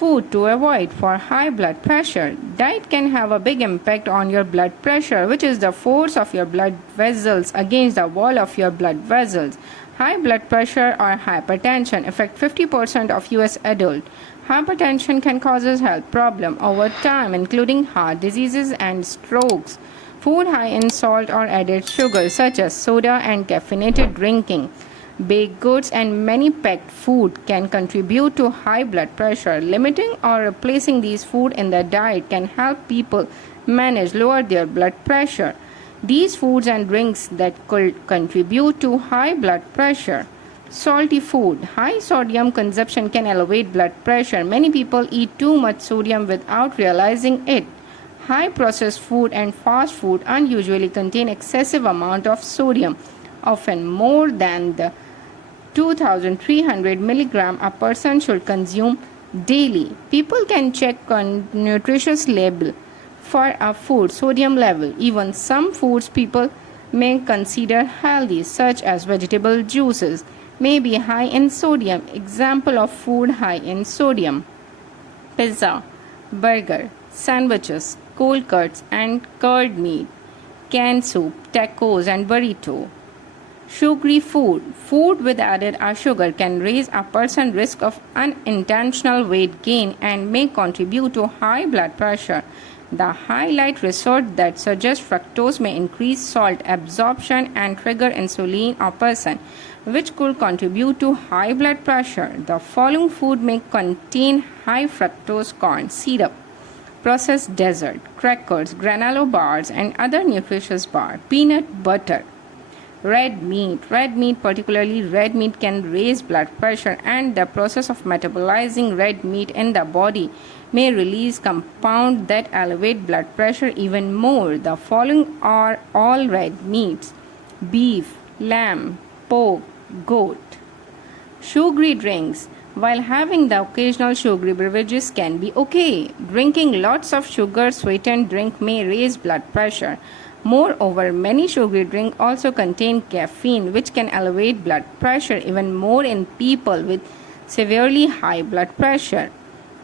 Food to avoid for high blood pressure. Diet can have a big impact on your blood pressure, which is the force of your blood vessels against the wall of your blood vessels. High blood pressure or hypertension affect 50% of US adults. Hypertension can cause health problems over time, including heart diseases and strokes. Food high in salt or added sugar, such as soda and caffeinated drinking, baked goods, and many packed food can contribute to high blood pressure. Limiting or replacing these food in the diet can help people manage lower their blood pressure. These foods and drinks that could contribute to high blood pressure. Salty food. High sodium consumption can elevate blood pressure. Many people eat too much sodium without realizing it. High processed food and fast food unusually contain excessive amount of sodium, often more than the 2,300 milligram a person should consume daily. People can check on nutritious label for a food sodium level. Even some foods people may consider healthy, such as vegetable juices, may be high in sodium. Example of food high in sodium: pizza, burger, sandwiches, cold cuts and curd meat, canned soup, tacos and burrito. Sugary food. Food with added sugar can raise a person's risk of unintentional weight gain and may contribute to high blood pressure. The highlight research that suggests fructose may increase salt absorption and trigger insulin in a person, which could contribute to high blood pressure. The following food may contain high fructose corn syrup, processed dessert, crackers, granola bars, and other nutritious bars. Peanut butter. Red meat. Red meat, particularly red meat, can raise blood pressure, and the process of metabolizing red meat in the body may release compounds that elevate blood pressure even more. The following are all red meats: beef, lamb, pork, goat. Sugary drinks. While having the occasional sugary beverages can be okay, drinking lots of sugar sweetened drink may raise blood pressure. Moreover, many sugary drinks also contain caffeine, which can elevate blood pressure even more in people with severely high blood pressure.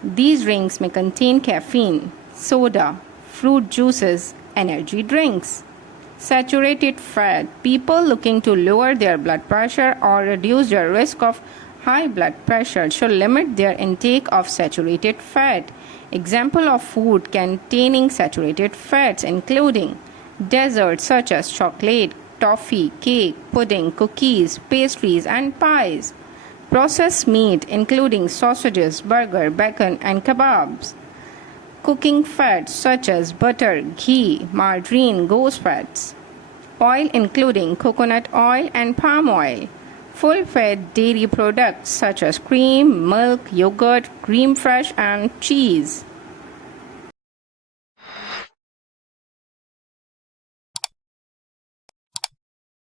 These drinks may contain caffeine, soda, fruit juices, energy drinks. Saturated fat. People looking to lower their blood pressure or reduce their risk of high blood pressure should limit their intake of saturated fat. Example of food containing saturated fats including desserts such as chocolate, toffee, cake, pudding, cookies, pastries, and pies. Processed meat including sausages, burger, bacon, and kebabs. Cooking fats such as butter, ghee, margarine, ghost fats. Oil including coconut oil and palm oil. Full-fat dairy products such as cream, milk, yogurt, cream fresh, and cheese.